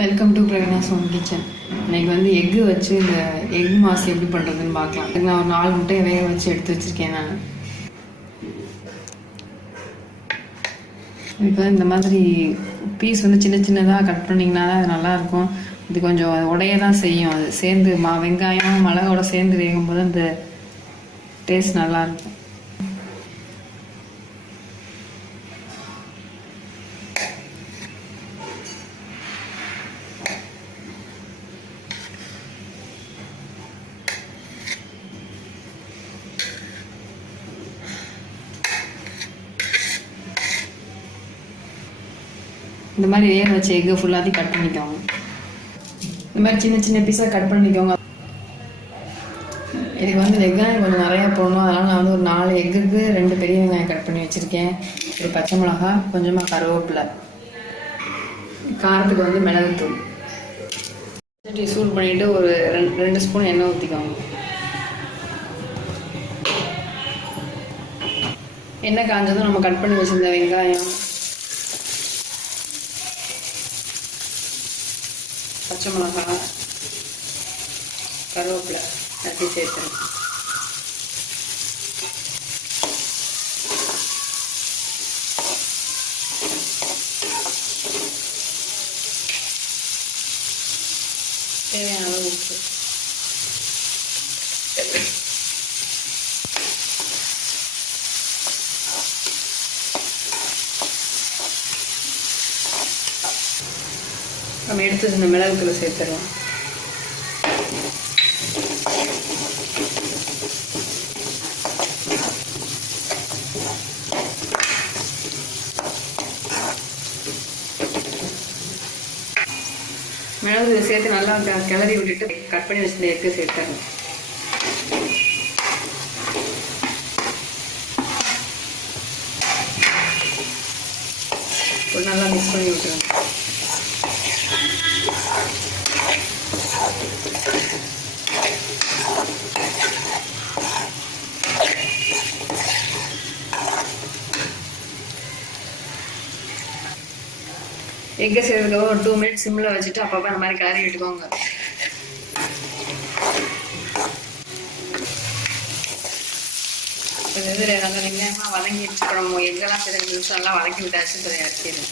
Welcome to Praveena's home kitchen. இன்றைக்கி வந்து egg வச்சு இந்த எக் மாஸ் எப்படி பண்ணுறதுன்னு பார்க்கலாம். இதுக்கு நான் ஒரு 4 முட்டையை வேக வச்சு எடுத்து வச்சுருக்கேன். நான் இப்போ இந்த மாதிரி பீஸ் வந்து சின்ன சின்னதாக கட் பண்ணிங்கன்னா தான் அது நல்லாயிருக்கும். இது கொஞ்சம் உடைய தான் செய்யும். அது சேர்ந்து வெங்காயம் மிளகோட சேர்ந்து வேகும்போது அந்த டேஸ்ட் நல்லாயிருக்கும். இந்த மாதிரி வேக வச்ச எக்கு ஃபுல்லாத்தையும் கட் பண்ணிக்கோங்க. இந்த மாதிரி சின்ன சின்ன பீஸாக கட் பண்ணிக்கோங்க. இதுக்கு வந்து வெங்காயம் கொஞ்சம் நிறையா போடணும். அதனால் நான் வந்து ஒரு 4 எக்குக்கு 2 பெரிய வெங்காயம் கட் பண்ணி வச்சுருக்கேன். ஒரு பச்சை மிளகா, கொஞ்சமாக கருவேப்பிலை, காரத்துக்கு வந்து மிளகுத்தூள். சட்டி சூடு பண்ணிவிட்டு ஒரு 2 ஸ்பூன் எண்ணெய் ஊற்றிக்கோங்க. எண்ணெய் காஞ்சதும் நம்ம கட் பண்ணி வச்சுருந்த வெங்காயம், பச்சை மிளகா, கருவேப்பிலை நட்டி சேர்த்துறேன். தேவையான அளவு உப்பு. நம்ம எடுத்து இந்த மிளகுத்தூளை சேர்த்துடலாம். மிளகு சேர்த்து நல்லா கிளறி விட்டுட்டு கட் பண்ணி வச்சிருந்த எக்கு சேர்த்துறேன். நல்லா மிக்ஸ் பண்ணி விட்டுருவேன். எக்கை செய்யறதுக்காக ஒரு 2 மினிட்ஸ் சிம்மில் வச்சுட்டு அப்பப்போ அந்த மாதிரி கிளறி விட்டுக்கோங்க. நல்லா வெங்காயமாக வதங்கி வச்சுக்கிறோம். எங்கெல்லாம் 2 நிமிஷம் நல்லா வதக்கி விட்டாச்சு. இறக்கிடுறேன்.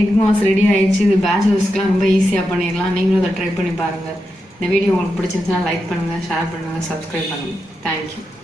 எக் மாஸ் ரெடி ஆயிடுச்சு. இது பேச்சுலர்ஸ்க்குலாம் ரொம்ப ஈஸியாக பண்ணிடலாம். நீங்களும் அதை ட்ரை பண்ணி பாருங்கள். இந்த வீடியோ உங்களுக்கு பிடிச்சிருந்துச்சுன்னா லைக் பண்ணுங்கள், ஷேர் பண்ணுங்கள், சப்ஸ்கிரைப் பண்ணுங்கள். தேங்க்யூ.